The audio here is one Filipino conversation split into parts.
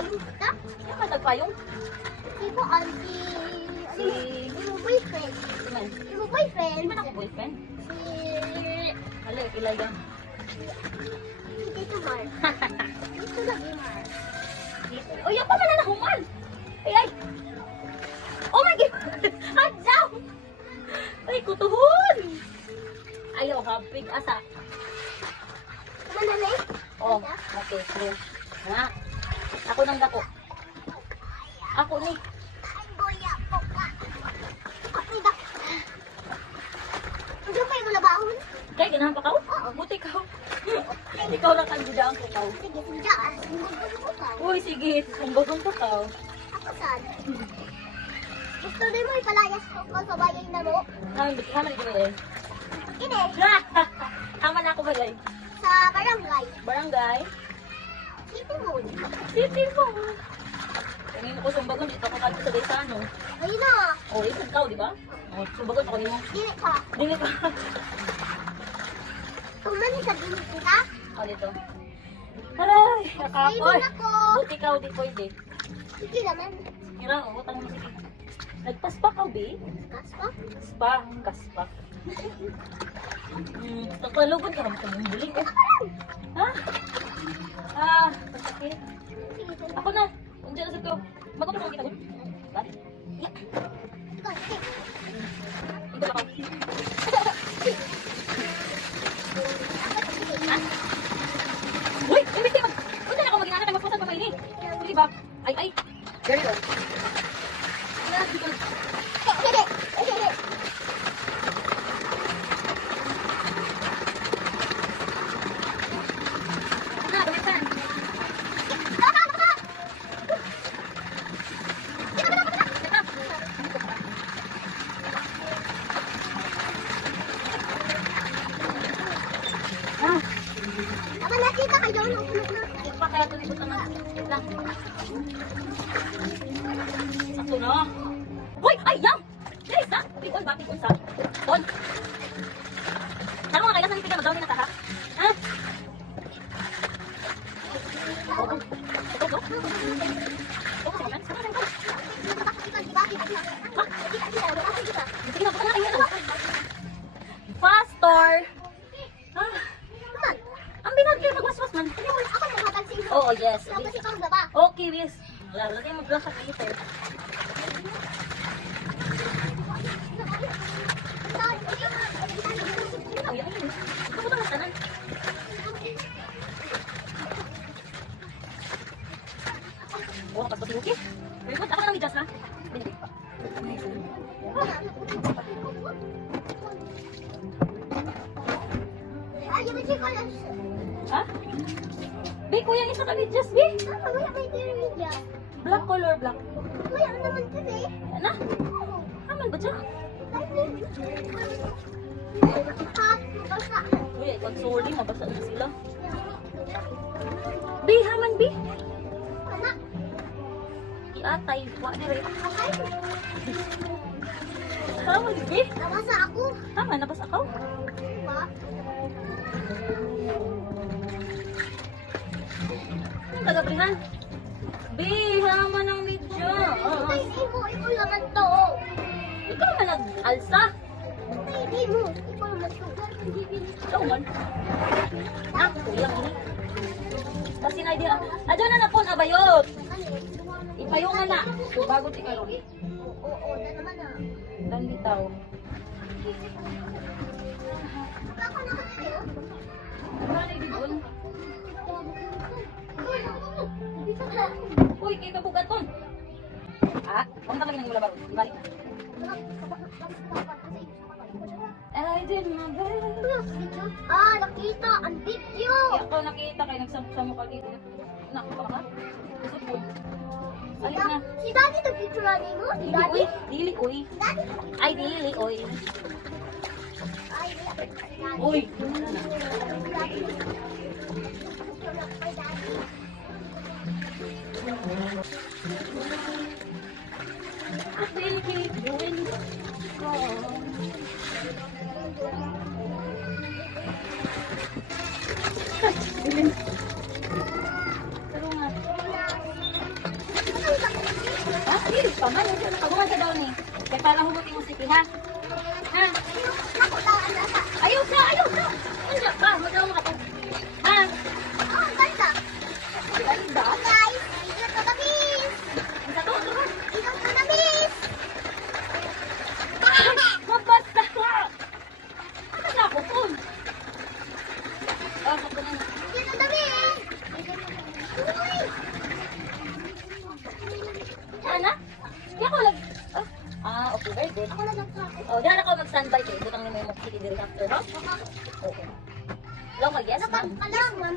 nagpayong kita. Yung matagpayong. Di ko, Si... yung boyfriend. Si man. Yung boyfriend. Di man ako boyfriend. Si... Hala, kilay yan. Si Tito Mar. Tito lagi Mar. Uy, yung pa man na human. Ay, ay. Oh my God. Hadjaw. Ay, kutuhon. Ayaw, hapig asa. Manalay? Oh, okay. Sige. Nga. Ako nang dako. Ako ni. Ay, boya po ka. Ako da. Ano pa yung labahon? Kaya ganahan pa ka? Oo. Buti ka. Ikaw lang ang gudaan ko ka. Sige, sundaan. Sundaan mo ka. Uy, sige. Sumbagon ko ka. Ako saan? Gusto din mo ipalayas ko sa bayan na mo? Namin, naman ito eh. Ini, Tama na ako balay. sa barangay. Barangay. City Mall. City mo. Kanina ko sumbagon. Ito ko kalito sa Desano. Ayun na. Oh, isod ka, di ba? Oh, sumbagon ako nimo. Dili ka. Dili ka. Tuman sa dili kita. Oh, dito. Aray, Ayun nakapoy. ako. Buti ka, di pwede. Sige naman. Kira, utang mo sige. Nagpaspa ka, be? Kaspa? Spa, kaspa. Nagpalugod ka naman sa mong buling. Ha? Pasakit. Sige, sige. Ako na. Undiyan na sa ko. Magkapit ako kita ko. Ba? Ikaw, sige. Ito ako. Ha? Uy! Uy, Misty! Undiyan ako mag-inaanak ay magpasal pa may ini. Hindi ba? Ay, ay. Very well. Sige, sige. Na, bumisan. Aba, nakita kayo ng puno na. Pa kaya ito dito naman. Wait lang. Sakto na. Uy! Ay! Yan! Yes! Ha? Pikon ba? Pikon sa? Pikon? Ano nga kaya sa nipin na mag-downin na ka ha? Ha? Oo. Ito ko? Ito ko naman? Saan ka? Ha? Sige na, buka na kayo. Pastor! Ha? Ang binagyan magwaswas man. Oo, yes. Okay, yes. Lagay mo glass sa filter. Ay, ay, ay. Ito mo ito tanan. Oh, kapag pasiluki. Very good. Ako nang i-adjust ha. Hindi pa. Ha? Be, kuya, isa ka i-adjust, be. Black color, black. Ano? Aman ba dyan? Uy, pag sorry, mabasa na sila. Be, haman, be. Iatay, wak na rin. Haman, be. Haman, nabasa ako. Ang tagabrihan. Be, haman ang medyo. Ikaw na nag-alsa. Ikaw man. Ah, kuya mo ni. Kasi na idea. Adyo na na po nabayot. Ipayungan na. Bago ti karon. Dan bitaw. Ano di doon? Uy, kay kabugaton. Ah, kung ta lagi nang mula baro. Ibalik na. I did my best. Nakita ang video. Kaya ako nakita kayo nagsamo ka dito. Naku ba ka? Gusto po. Alin na. Si Daddy nag-picture mo? Si Dili, Daddy? uy. Dili, uy. Daddy? Ay, dili, uy. Ay, Uy. I still keep doing wrong. Pero nga. Paman, yung siya nakaguman ka daw ni. Kaya para humutin mo si ha. Ha? Ako daw ang nasa. Ayaw ka, ayaw ka. Ano ba? Magawa mo ka to. Ha? Oh, ang ganda. Ganda. Guys, dito ka tabis. Ang sa to, ito ha. Dito ka tabis. Mabasta ka. Ano na ako po? Ah, magpo na. Dito tabis. Uy. Sana? Di ako lag... okay, very good. Ako na lang sa akin. Oh, diyan ako mag-standby kayo. Butang na may mag-city diri after, no? Okay. Long mag-yes, ma'am. Kalang, ma'am.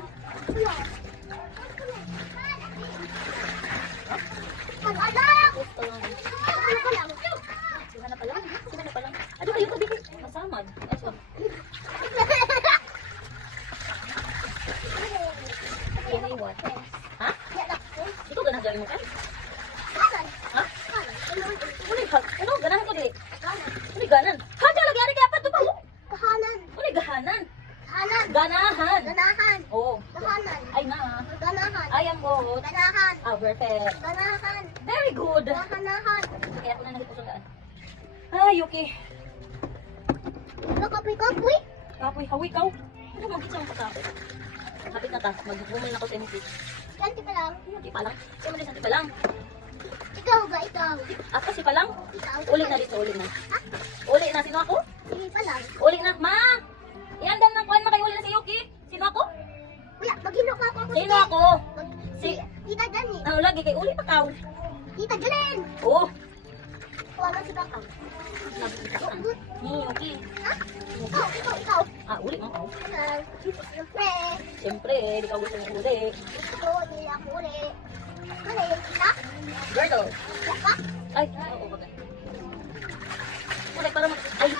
Mag-anak! Gusto lang. Ano ka lang? Sila na pa lang. Sila na pa lang. Ano kayo ka dito? Masamad. Ay, so. Yan ay what? Ha? Ito ganang gawin mo ka? Ha? Ulit ka. Ano? Ganahan ko dili. Ulit ganan. Hadya lagi ari kaya pa ito pa. Kahanan. Ulit gahanan. Kahanan. Ganahan. Ganahan. Oo. Kahanan. Ay na. Ganahan. I am good. Ganahan. Perfect. Ganahan. Very good. Ganahan. Kaya ako na nagpusungaan. Ay, okay. Ano kapoy-kapoy? Kapoy, hawi ka. Ano mag-isa mo pa Hapit na ta. Mag-bumul na ko sa MP. Ganti pa lang. Hindi pa lang. Hindi mo din sa pa lang. Ikaw ba? Ikaw. Ako si pa lang. Ikaw. Uli na dito, uli na. Uli na. Sino ako? Sige pa lang. Uli na. Ma! Iandam ng kuhan makay uli na si Yuki. Sino ako? Kuya, maghilok na ako. Sino ako? Si... Tita Jani. Ano lagi kay uli pa kaw. Tita Jalen. Oo. Kuha na si Kakao. Ni Yuki. Ha? Ikaw. Uli mo ako. Siyempre. Siyempre, di ka gusto ng uli. Ito, hindi ako uli. Ano yun, tita? Berto. Yaka? Ay, oo, bagay. Uli, para mag... Ay.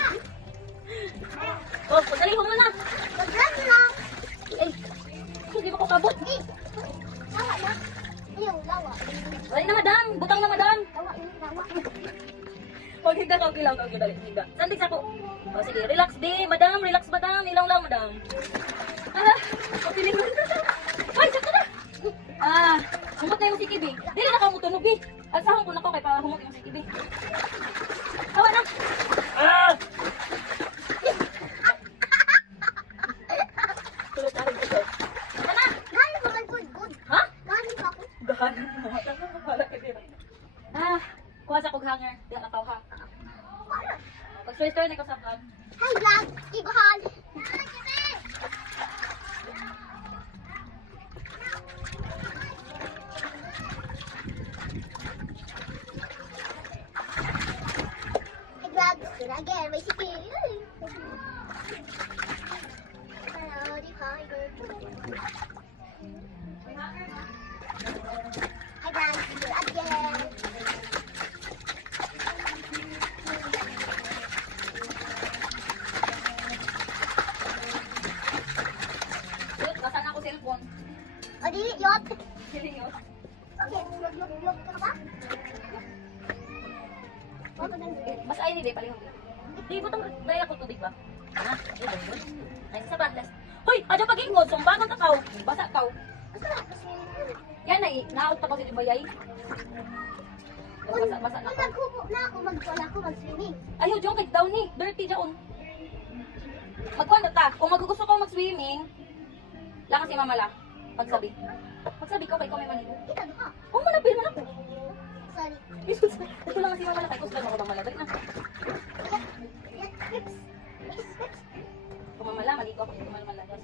Oh, pagdali mo muna. Mag-run lang. Ay, hindi mo ko kabot. Eh, lawa na. Ayun, lawa. Wala na, madam. Butang na, madam. Lawa yun, lawa. Huwag higda ka, kilaw ka, dali. Higda. Sandig sa ko. O, sige, relax, di. Madam, relax, madam. Ilaw lang, madam. Piling mo. Ay, saka na. Humot na yung si Kibi. Dili na ka mo tunog, eh. Alsahan ko na ko kay para humot yung si Kibi. Hawa na. Tulog na rin ito. Sana. Galing mo man, good. Ha? Galing pa ako. Gahan. Wala ka din. Kuha sa kong hanger. Di na tao ha. Pag sweater na ko sa vlog. Hi, vlog. Iguhan. Hi, vlog. Sila again. May sikil. Hello, di ka. Hi, vlog. Sila again. Wait, basan ako cellphone. O, di, yot. Seryoso. Okay, log ka ba? O, maganda. Mas ayun hindi, palihog. Di ba itong daya ko tubig ba? Yun ba yun? Ay, sa badlas. Hoy, adyo pag-ingod, sumbagan ka kaw. Basa kaw. Yan na eh, naot pa ko si Bayay. Basa na ko. Naghubo na ako, wala ako mag-swimming. Ayaw, diyon kay down ni. Dirty dyan. Magkuhan ta. Kung magugusto ko mag-swimming, lang si Mama lang. Pagsabi. Pagsabi ko kay ko may maligo. Kita ka. Kung manapil man ako. Sorry. Ito lang si Mama lang. Kay kusgan ako bang malagay na. Fix. Kung Mama lang, maligo ako. Ito man malagas.